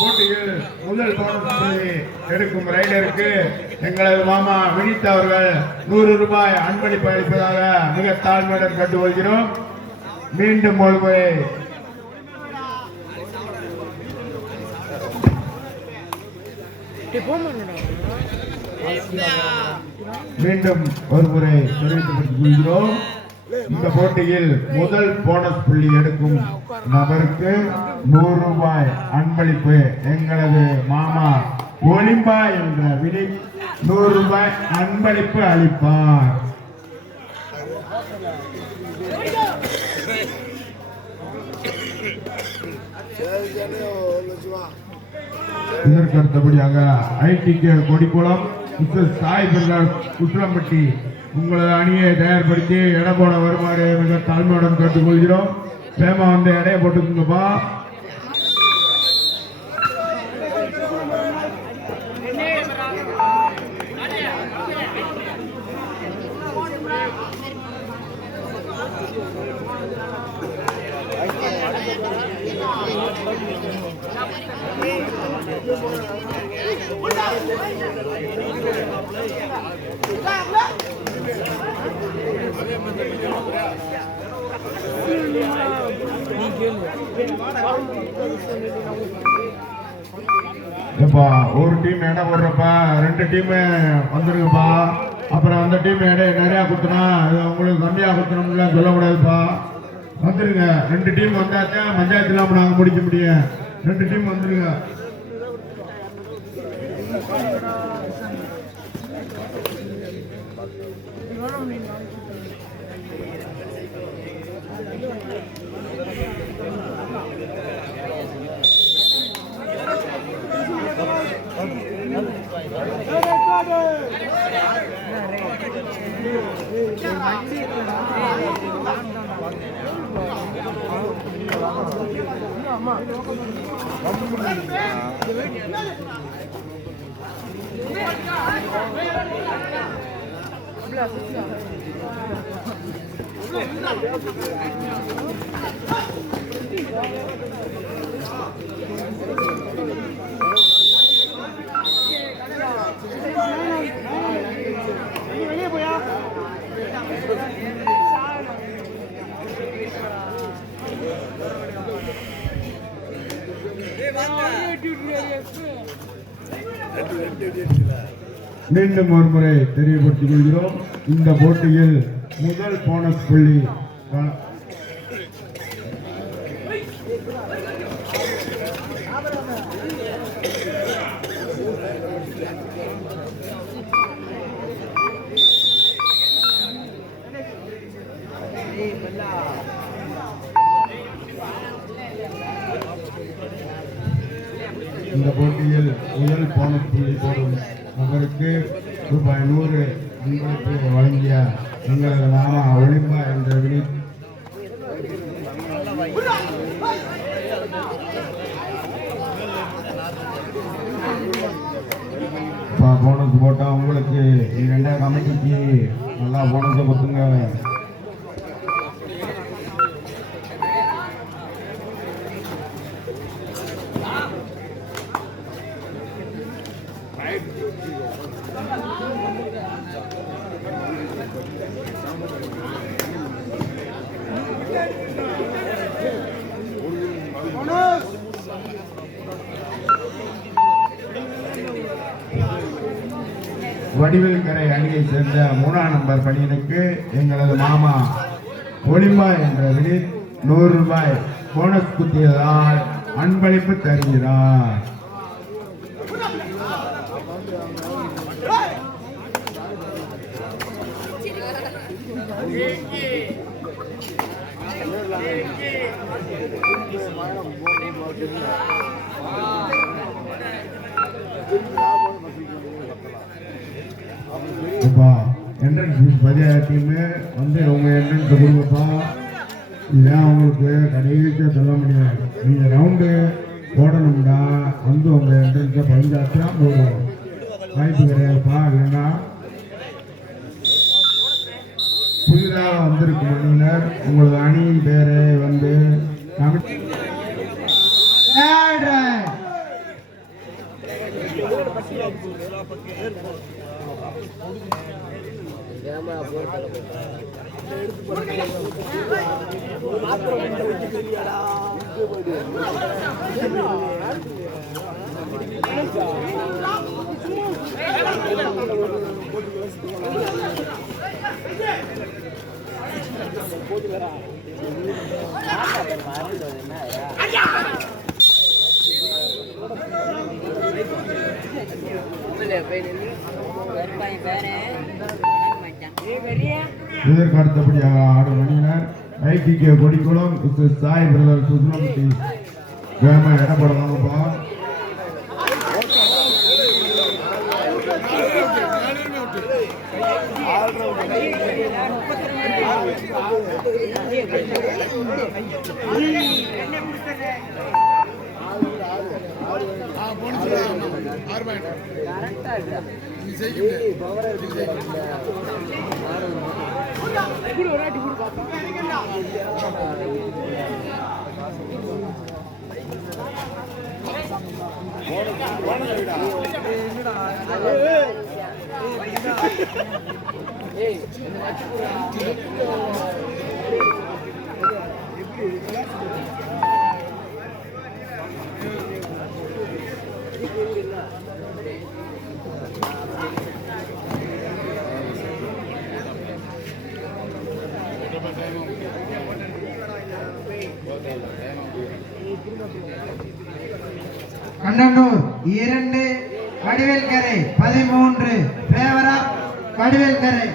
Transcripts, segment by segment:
போட்டியில் முதல் போனஸ் எடுக்கும் ரைடருக்கு எங்களது மாமா வினித் அவர்கள் 100 ரூபாய் அன்பளிப்பு அளிப்பதாக மிக தாழ்மையுடன் கண்டுகொள்கிறோம். மீண்டும் ஒருமுறை தெரிவித்துக் கொள்கிறோம். இந்த போட்டியில் முதல் போனஸ் புள்ளி எடுக்கும் நபருக்கு 100 ரூபாய் அன்பளிப்பு எங்களது மாமா ஒலிம்பா என்ற வினித் 100 ரூபாய் அன்பளிப்பு அளிப்பார். இதற்கு அடுத்தபடியாக ஐடிகே கொடிக்குளம் சாய் பிரகாஷ் குஸ்லம்பட்டி உங்களது அணியை தயார்படுத்தி எடை போட வருமாறு மிக தாழ்மையுடன் கேட்டுக்கொள்கிறோம். சேமா வந்து எடையை போட்டுக்குங்கப்பா. ஒரு டீம் எடை போடுறப்ப 2 டீம் வந்துருங்கப்பா. அப்புறம் அந்த டீம் எடை நிறையா குத்துனா உங்களுக்கு கம்மியா குத்தணும்ல சொல்லக்கூடாதுப்பா. வந்துருங்க. 2 டீம் வந்தாச்சா பஞ்சாயத்து இல்லாம நாங்க முடிக்க முடியும். 2 டீம் வந்துருங்க. மீண்டும் ஒருமுறை தெரியப்படுத்திக் கொள்கிறோம். இந்த போட்டியில் முதல் போனஸ் புள்ளி இந்த போட்டியில் முதல் போனஸ் புள்ளி போடும் நபருக்கு ரூபாய் 100 அன்பளிப்பு வழங்கிய எங்களது மாமா ஒலிம்பா என்ற வினித் போனஸ் போட்டா உங்களுக்கு 2 கமிட்டிக்கு நல்லா போனஸை கொடுத்துங்க. வடிவேல் கரை அணியை சேர்ந்த 3ஆம் நம்பர் பணியனுக்கு எங்களது மாமா ஒலிம்பா என்ற வினித் 100 ரூபாய் போனஸ் குத்தியதால் அன்பளிப்பு தருகிறார். என்ட்ரன்ஸ் பதியாட்டியுமே வந்து அவங்க என்ட்ரன்ஸ் கொடுங்கப்பா. இதுதான் அவங்களுக்கு கடைசியாக சொல்ல முடியாது. நீங்கள் ரவுண்டு போடணும்னா வந்து உங்கள் என்ட்ரன்ஸை பதிஞ்சாச்சா போடுவோம். வாய்ப்பு கிடையாதுப்பா. இல்லைன்னா புதிதாக வந்திருக்கும் அணியினர் உங்களது அணியின் பேரை வந்து இதற்கு அடுத்தபடியாக ஆடும் அணியினர் ஐடிகே கொடிக்குளம் சாய் பிரதர் சுந்தரமூர்த்தி வேகமா இடப்படலாமப்பா. கண்ணனூர் 2 வடிவேல்கரை 13 பேவரா வடிவேல்கரை.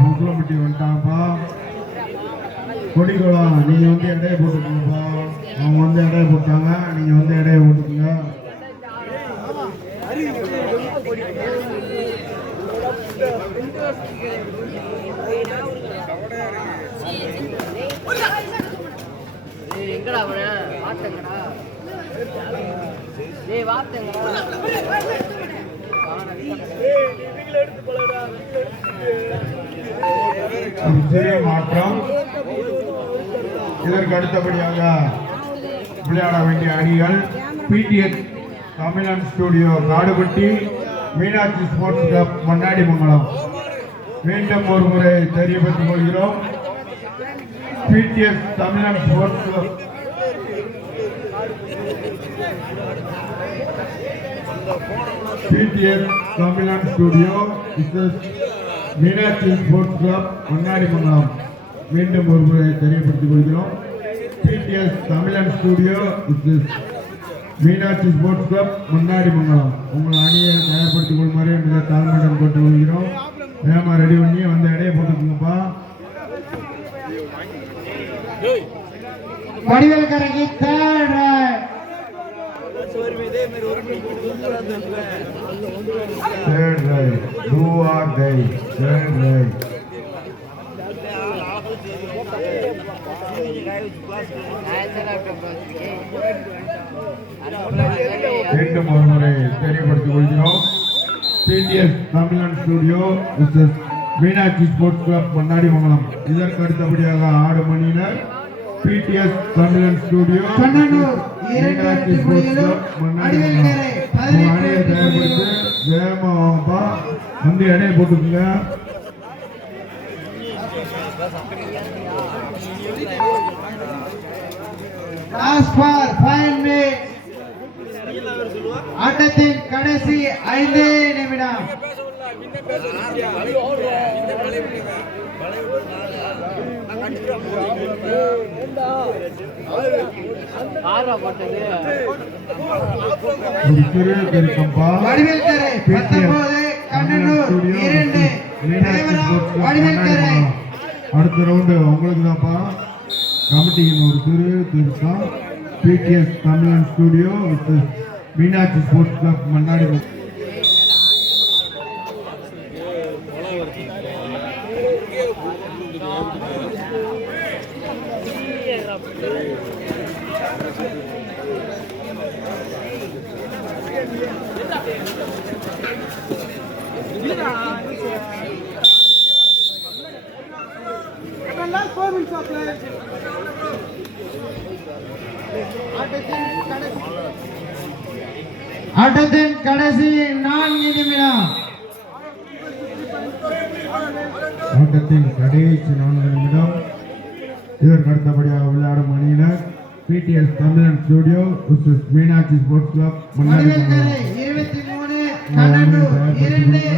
புதுலம்பட்டி வந்துட்டாங்கப்பா. கொடிக்குளம் நீங்க வந்து இடைய போட்டுக்கோங்கப்பா. அவங்க வந்து இடைய போட்டாங்க, நீங்க வந்து இடைய போட்டுக்கோங்க. எங்கடா அவன வார்த்தைங்கடா டேய் வார்த்தைங்கடா சிறிய மாற்றம். இதற்கு அடுத்தபடியாக விளையாட வேண்டிய அணிகள் பிடிஎஸ் தமிழன் studio Kadupatti Meenakshi sports club Mannadimangalam மீண்டும் ஒரு முறை தெரியப்படுத்திக் கொள்கிறோம். பிடிஎஸ் தமிழன் ஸ்போர்ட்ஸ் கிளப் பிடிஎஸ் தமிழன் studio Meenakshi sports club Mannadimangalam மீண்டும் ஒரு முறை தெரியப்படுத்திக் கொள்கிறோம். பிடிஎஸ் தமிழன் studio Meenakshi sports club Mannadimangalam உங்கள் அணியை தயார்படுத்திக் கொள்ளுமாறு மிக தாழ்மையுடன் போட்டுக் கொள்கிறோம். வேகமா ரெடி பண்ணி வந்து இடையே போட்டுக்கோங்கப்பா. வடிவேல் கரைக்கு third right. Third right, do or die. Third right. மீண்டும் ஒரு முறை தெரியப்படுத்திக் கொள்கிறோம். பிடிஎஸ் தமிழன் studio Meenakshi sports club Mannadimangalam. இதற்கு அடுத்தபடியாக ஆடும் அணியினர் பிடிஎஸ் தமிழன் studio Kannanur Meenakshi sports club Mannadimangalam. உங்க அணியை தயார்படுத்தி வேகமா வந்து இடையை போட்டுக்குங்க. ஆட்டத்தின் கடைசி 5 நிமிடம். வடிவேல் கரை 19 கண்ணனூர் 2 வடிவேல் கரை. அடுத்த ரவுண்டு உங்களுக்கு தான்ப்பா. கமிட்டியின் ஒரு திருத்தம். பிடிஎஸ் தமிழன் studio Meenakshi sports club Mannady. ஆட்டத்தின் கடைசி 4 நிமிடம். ஆட்டத்தின் கடைசி 4 நிமிடம். இதற்கு அடுத்தபடியாக விளையாடும் அணியினர் பிடிஎஸ் தமிழன் studio Meenakshi sports club Mannady. Vadivel கரை 23 கண்ணனூர் 2.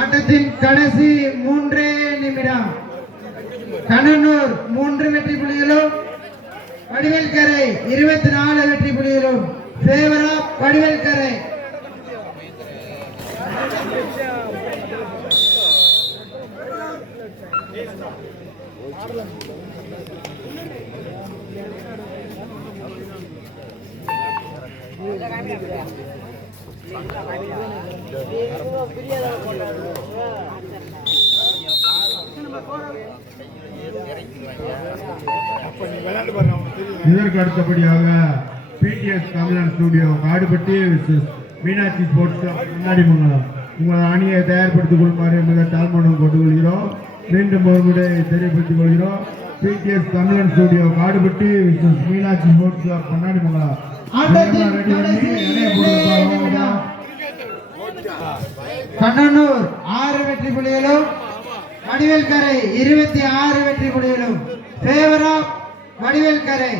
ஆட்டத்தின் கடைசி 3 நிமிடம். கண்ணனூர் 3 வெற்றி புள்ளிகளும் வடிவேல் கரை 24 வெற்றி புள்ளிகளும் ஃபேவர் ஆஃப் வடிவேல் கரை. இதற்கு அடுத்தபடியாக பிடிஎஸ் தமிழன் studio Kadupatti Meenakshi sports club Mannadimangalam உங்கள் அணியை தயார்படுத்திக் கொள்ளுமாறு மிக தாழ்மையுடன் கொண்டுகொள்கிறோம். மீண்டும் ஒரு முறை தெரியப்படுத்திக் கொள்கிறோம். பிடிஎஸ் தமிழன் studio Kadupatti Meenakshi sports club Mannadimangalam. Kannanur 6 வெற்றி புள்ளிகளும் வடிவேல் கரை 26 வெற்றி புள்ளிகளும் ஃபேவர் ஆஃப் வடிவேல் கரை.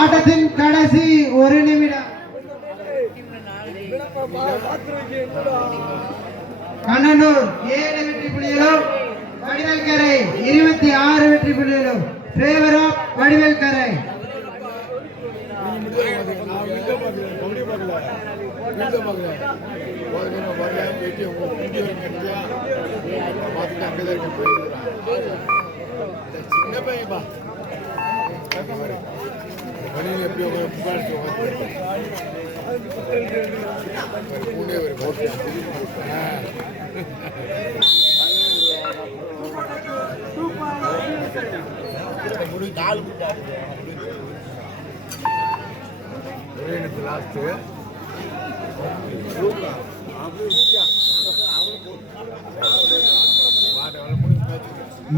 ஆட்டத்தின் கடைசி ஒரு நிமிடம். கண்ணனூர் 7 வெற்றி புள்ளிகளும் வடிவேல்கரை 26 வெற்றி புள்ளிகளும். Favour of Vadivelkarai. லாஸ்ட்